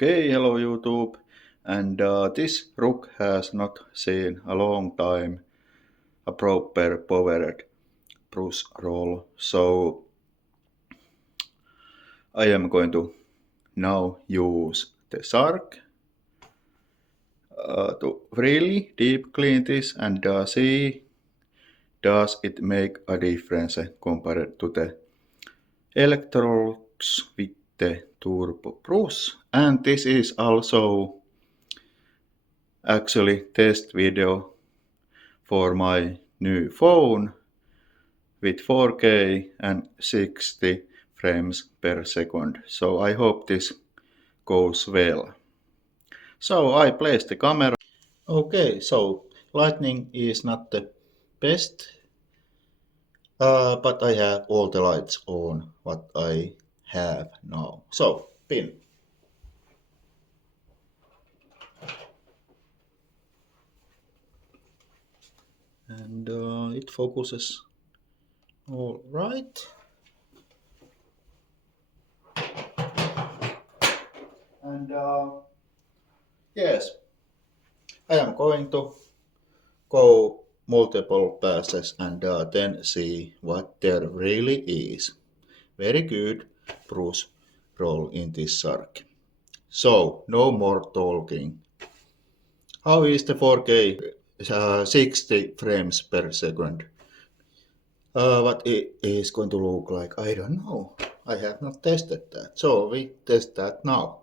Okay, hello YouTube. And this rook has not seen a long time a proper powered brush roll. So I am going to now use the shark to really deep clean this and see does it make a difference compared to the electrodes with the turbo brush. And this is also actually test video for my new phone with 4K and 60 frames per second. So I hope this goes well. So I place the camera. Okay, so lightning is not the best, but I have all the lights on what I have now. So pin. And it focuses all right. And yes, I am going to go multiple passes and then see what there really is. Very good Bruce roll in this shark. So, no more talking. How is the 4K 60 frames per second? What it is going to look like? I don't know. I have not tested that. So, we test that now.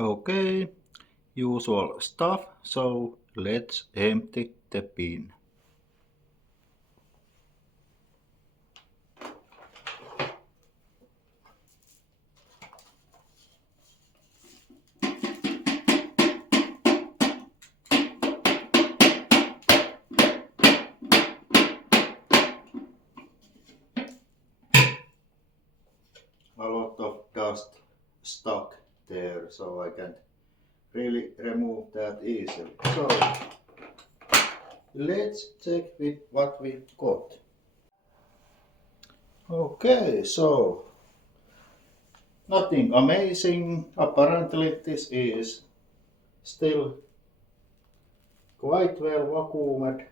Okay, usual stuff, so let's empty the bin. A lot of dust stuck there, so I can't really remove that easily. So let's check with what we got. Okay, so nothing amazing. Apparently this is still quite well vacuumed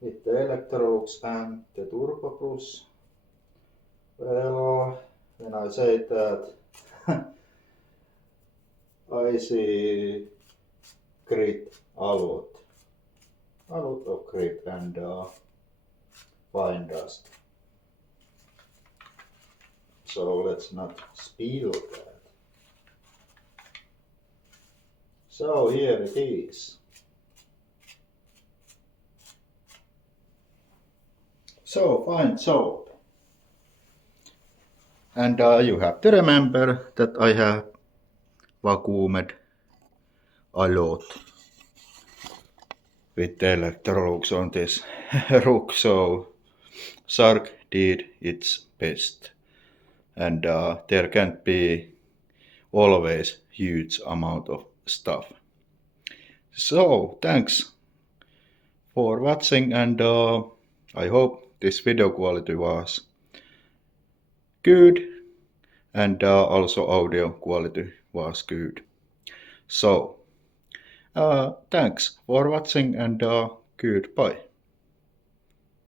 with the electrodes and the turbo plus. Well, when I say that, I see grit a lot of grit and fine dust. So let's not spill that. So here it is. So fine soap. And you have to remember that I have vacuumed a lot with the electrolux on this rook, so Shark did its best. And there can't be always huge amount of stuff. So thanks for watching, and I hope this video quality was good, and also audio quality was good. So thanks for watching, and goodbye.